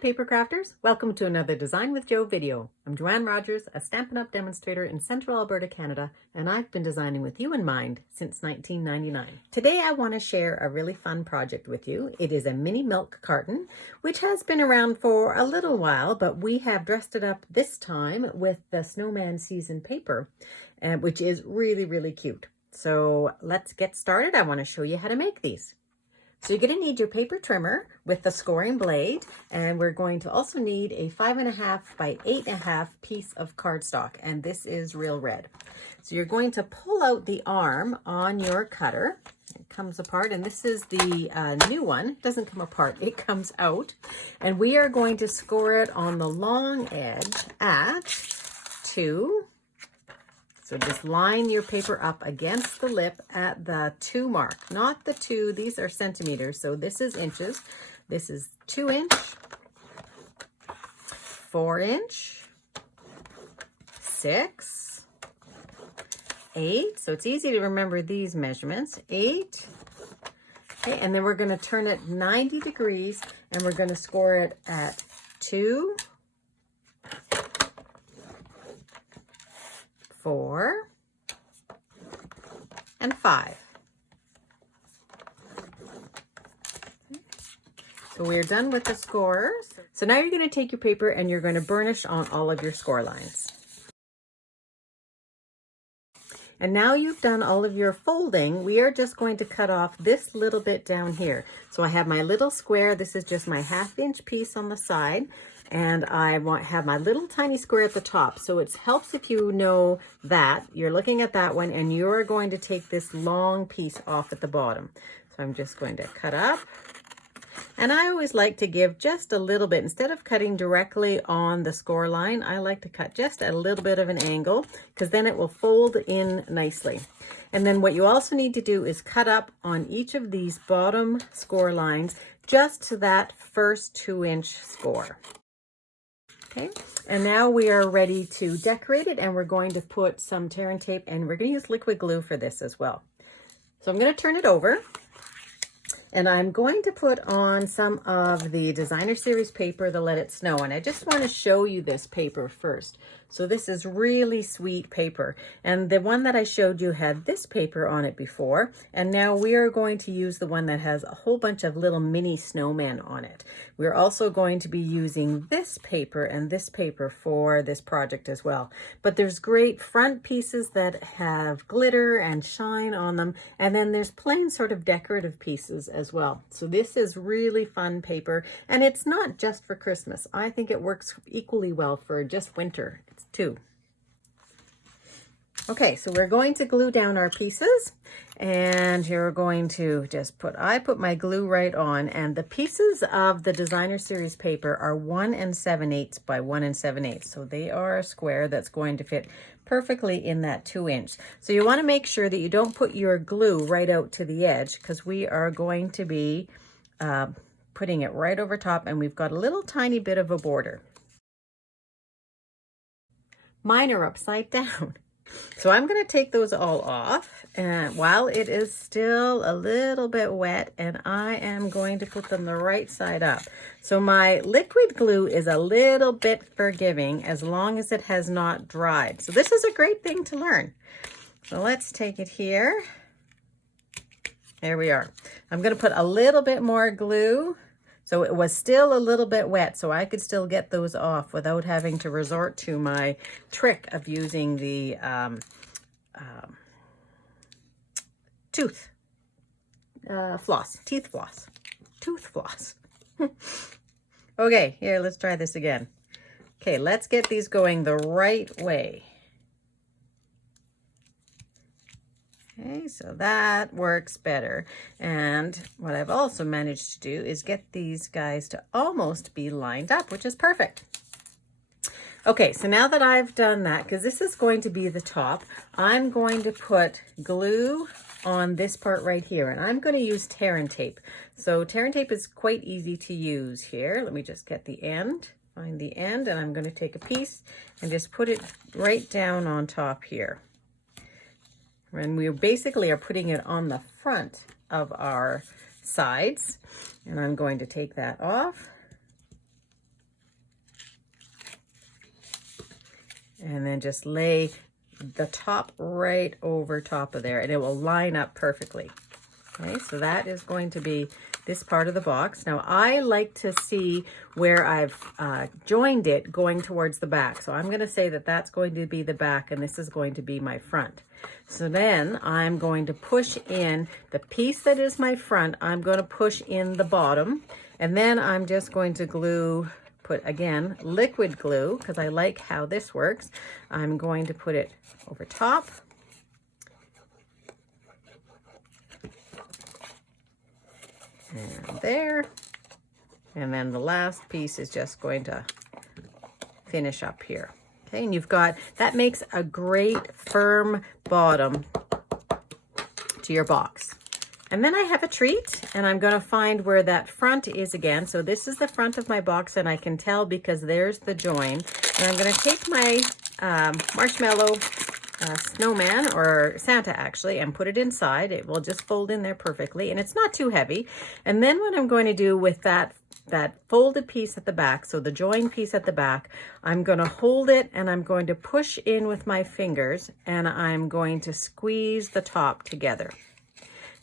Paper Crafters, welcome to another Design with Jo video. I'm Joanne Rogers, a Stampin' Up! Demonstrator in Central Alberta, Canada, and I've been designing with you in mind since 1999. Today I want to share a really fun project with you. It is a mini milk carton, which has been around for a little while, but we have dressed it up this time with the Snowman Season paper, which is really, really cute. So let's get started. I want to show you how to make these. So you're going to need your paper trimmer with the scoring blade, and we're going to also need a 5.5 by 8.5 piece of cardstock, and this is real red. So you're going to pull out the arm on your cutter. It comes apart, and this is the new one. It doesn't come apart, it comes out. And we are going to score it on the long edge at 2. So just line your paper up against the lip at the 2 mark, not the 2. These are centimeters, so this is inches. This is 2 inch, 4 inch, 6, 8. So it's easy to remember these measurements. 8. Okay, and then we're going to turn it 90 degrees, and we're going to score it at 2, 4, and 5. So we're done with the scores. So now you're going to take your paper and you're going to burnish on all of your score lines. And now you've done all of your folding, we are just going to cut off this little bit down here. So I have my little square. This is just my 1/2 inch piece on the side. And I have my little tiny square at the top. So it helps if you know that. You're looking at that one and you're going to take this long piece off at the bottom. So I'm just going to cut up. And I always like to give just a little bit. Instead of cutting directly on the score line, I like to cut just at a little bit of an angle because then it will fold in nicely. And then what you also need to do is cut up on each of these bottom score lines just to that first 2-inch score. Okay, and now we are ready to decorate it, and we're going to put some tear and tape, and we're going to use liquid glue for this as well. So I'm going to turn it over, and I'm going to put on some of the Designer Series paper, the Let It Snow, and I just want to show you this paper first. So this is really sweet paper, and the one that I showed you had this paper on it before, and now we are going to use the one that has a whole bunch of little mini snowmen on it. We're also going to be using this paper and this paper for this project as well. But there's great front pieces that have glitter and shine on them, and then there's plain sort of decorative pieces as well. So this is really fun paper, and it's not just for Christmas. I think it works equally well for just winter. Too. Okay, so we're going to glue down our pieces, and you're going to just I put my glue right on, and the pieces of the Designer Series paper are 1 7/8 by 1 7/8. So they are a square that's going to fit perfectly in that 2-inch. So you want to make sure that you don't put your glue right out to the edge, because we are going to be putting it right over top, and we've got a little tiny bit of a border. Mine are upside down. So I'm going to take those all off, and while it is still a little bit wet, and I am going to put them the right side up. So my liquid glue is a little bit forgiving as long as it has not dried. So this is a great thing to learn. So let's take it here. There we are. I'm going to put a little bit more glue. So it was still a little bit wet, so I could still get those off without having to resort to my trick of using the tooth floss. Okay, here, let's try this again. Okay, let's get these going the right way. Okay, so that works better. And what I've also managed to do is get these guys to almost be lined up, which is perfect. Okay, so now that I've done that, because this is going to be the top, I'm going to put glue on this part right here, and I'm going to use tear and tape. So tear and tape is quite easy to use here. Let me just get the end, find the end, and I'm going to take a piece and just put it right down on top here. And we basically are putting it on the front of our sides. And I'm going to take that off. and then just lay the top right over top of there, and it will line up perfectly. Okay, so that is going to be this part of the box. Now I like to see where I've joined it going towards the back. So I'm going to say that that's going to be the back and this is going to be my front. So then I'm going to push in the piece that is my front. I'm going to push in the bottom, and then I'm just going to glue, put again liquid glue, because I like how this works. I'm going to put it over top. And there, and then the last piece is just going to finish up here. Okay, and you've got, that makes a great firm bottom to your box. And then I have a treat, and I'm going to find where that front is again. So this is the front of my box, and I can tell because there's the join. And I'm going to take my marshmallow snowman, or Santa actually, and put it inside. It will just fold in there perfectly, and it's not too heavy. And then what I'm going to do with that folded piece at the back, so the join piece at the back, I'm going to hold it and I'm going to push in with my fingers, and I'm going to squeeze the top together.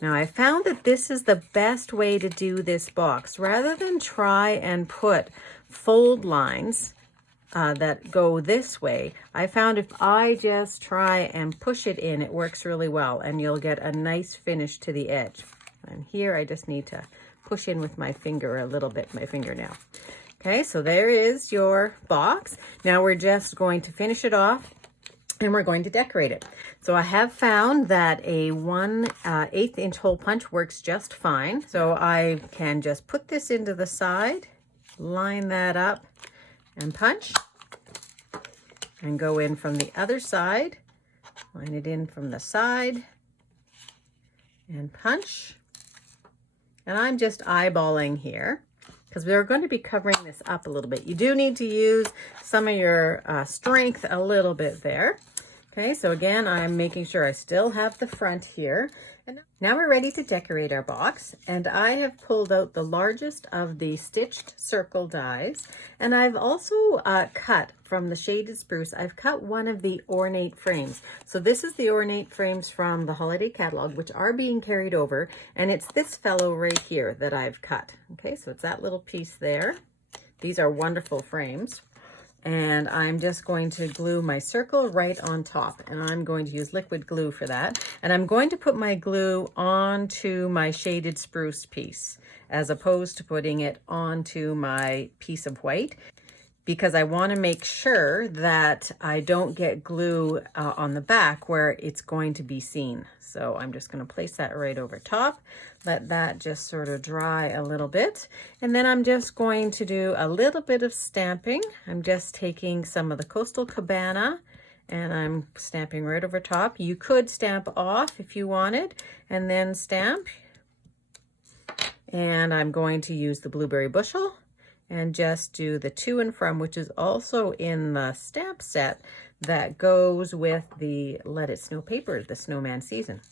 Now I found that this is the best way to do this box. Rather than try and put fold lines that go this way, I found if I just try and push it in, it works really well, and you'll get a nice finish to the edge. And here I just need to push in with my finger a little bit, my fingernail. Okay, so there is your box. Now we're just going to finish it off, and we're going to decorate it. So I have found that a 1/8 inch hole punch works just fine. So I can just put this into the side, line that up, and punch, and go in from the other side, line it in from the side, and punch. And I'm just eyeballing here because we're going to be covering this up a little bit. You do need to use some of your strength a little bit there. Okay, so again, I'm making sure I still have the front here. And now we're ready to decorate our box, and I have pulled out the largest of the stitched circle dies, and I've also cut from the shaded spruce, I've cut one of the ornate frames. So this is the ornate frames from the holiday catalog, which are being carried over, and it's this fellow right here that I've cut. Okay, so it's that little piece there. These are wonderful frames. And I'm just going to glue my circle right on top, and I'm going to use liquid glue for that. And I'm going to put my glue onto my shaded spruce piece as opposed to putting it onto my piece of white, because I want to make sure that I don't get glue on the back where it's going to be seen. So I'm just going to place that right over top, let that just sort of dry a little bit. And then I'm just going to do a little bit of stamping. I'm just taking some of the Coastal Cabana and I'm stamping right over top. You could stamp off if you wanted and then stamp. And I'm going to use the Blueberry Bushel and just do the to and from, which is also in the stamp set that goes with the Let It Snow paper, the Snowman Season.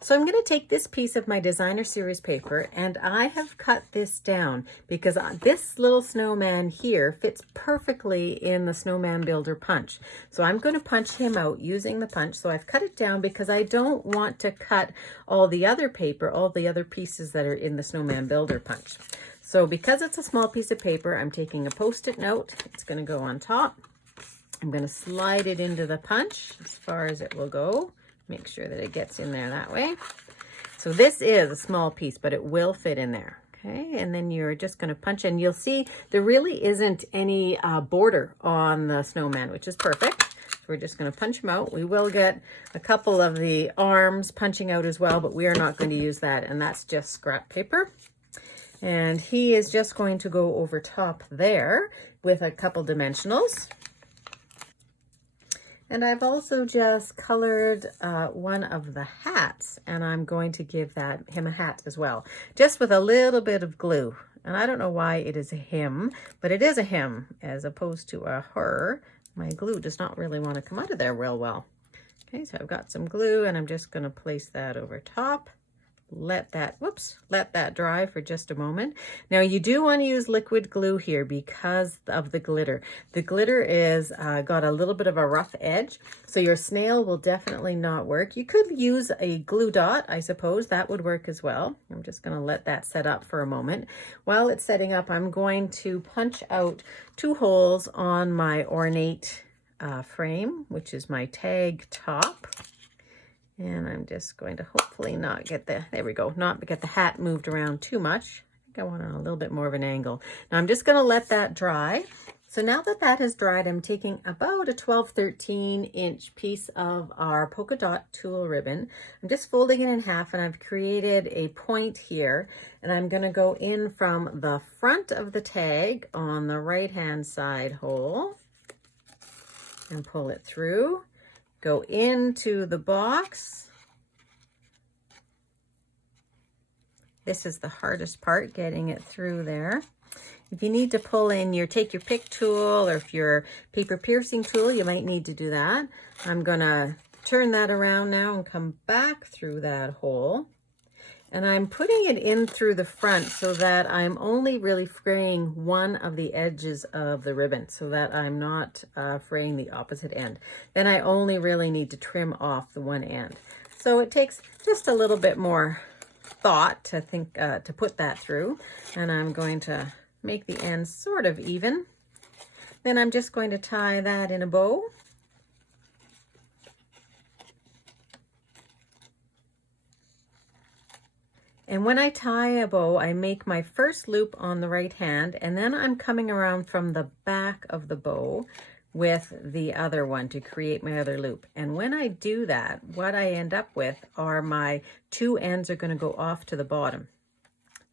So I'm going to take this piece of my designer series paper, and I have cut this down because this little snowman here fits perfectly in the Snowman Builder punch. So I'm going to punch him out using the punch. So I've cut it down because I don't want to cut all the other paper, all the other pieces that are in the Snowman Builder punch. So because it's a small piece of paper, I'm taking a Post-it note. It's going to go on top. I'm going to slide it into the punch as far as it will go. Make sure that it gets in there that way. So this is a small piece, but it will fit in there. Okay, and then you're just going to punch, and you'll see there really isn't any border on the snowman, which is perfect. So we're just going to punch him out. We will get a couple of the arms punching out as well, but we are not going to use that, and that's just scrap paper. And he is just going to go over top there with a couple dimensionals. And I've also just colored one of the hats, and I'm going to give him a hat as well, just with a little bit of glue. And I don't know why it is a him, but it is a him as opposed to a her. My glue does not really want to come out of there real well. Okay, so I've got some glue, and I'm just going to place that over top let that dry for just a moment. Now you do want to use liquid glue here because of the glitter. The glitter is got a little bit of a rough edge, so your snail will definitely not work. You could use a glue dot, I suppose. That would work as well. I'm just going to let that set up for a moment. While it's setting up, I'm going to punch out 2 holes on my ornate frame, which is my tag top. And I'm just going to hopefully not get there we go, not get the hat moved around too much. I think I want it on a little bit more of an angle. Now I'm just going to let that dry. So now that that has dried, I'm taking about a 12-13 inch piece of our polka dot tulle ribbon. I'm just folding it in half, and I've created a point here, and I'm going to go in from the front of the tag on the right hand side hole and pull it through. Go into the box. This is the hardest part, getting it through there. If you need to pull in take your pick tool, or if your paper piercing tool, you might need to do that. I'm gonna turn that around now and come back through that hole. And I'm putting it in through the front so that I'm only really fraying one of the edges of the ribbon, so that I'm not fraying the opposite end. Then I only really need to trim off the one end. So it takes just a little bit more thought to think to put that through. And I'm going to make the ends sort of even. Then I'm just going to tie that in a bow. And when I tie a bow, I make my first loop on the right hand, and then I'm coming around from the back of the bow with the other one to create my other loop. And when I do that, what I end up with are my 2 ends are going to go off to the bottom.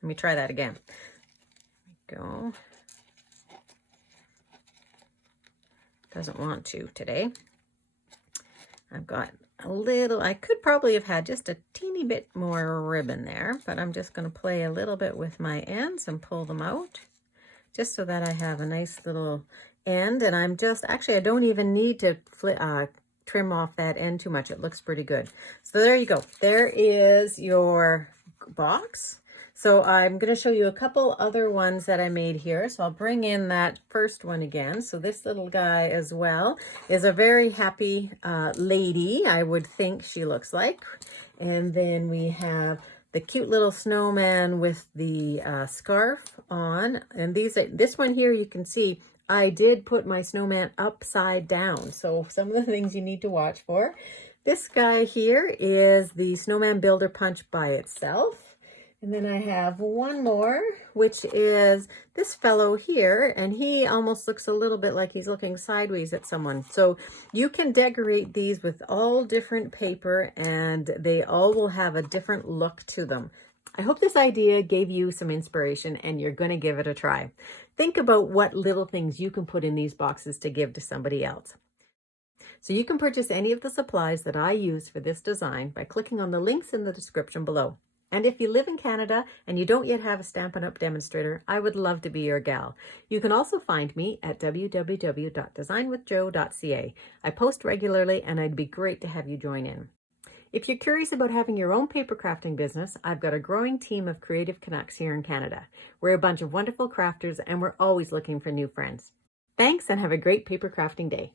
Let me try that again. There we go. Doesn't want to today. I've got a little, I could probably have had just a teeny bit more ribbon there, but I'm just going to play a little bit with my ends and pull them out just so that I have a nice little end. And I'm just, actually I don't even need to trim off that end too much. It looks pretty good. So there you go. There is your box. So I'm going to show you a couple other ones that I made here. So I'll bring in that first one again. So this little guy as well is a very happy lady, I would think she looks like. And then we have the cute little snowman with the scarf on. And this one here, you can see I did put my snowman upside down. So some of the things you need to watch for. This guy here is the Snowman Builder Punch by itself. And then I have one more, which is this fellow here, and he almost looks a little bit like he's looking sideways at someone. So you can decorate these with all different paper, and they all will have a different look to them. I hope this idea gave you some inspiration, and you're going to give it a try. Think about what little things you can put in these boxes to give to somebody else. So you can purchase any of the supplies that I use for this design by clicking on the links in the description below. And if you live in Canada and you don't yet have a Stampin' Up! Demonstrator, I would love to be your gal. You can also find me at www.designwithjo.ca. I post regularly, and I'd be great to have you join in. If you're curious about having your own paper crafting business, I've got a growing team of creative Canucks here in Canada. We're a bunch of wonderful crafters, and we're always looking for new friends. Thanks, and have a great paper crafting day.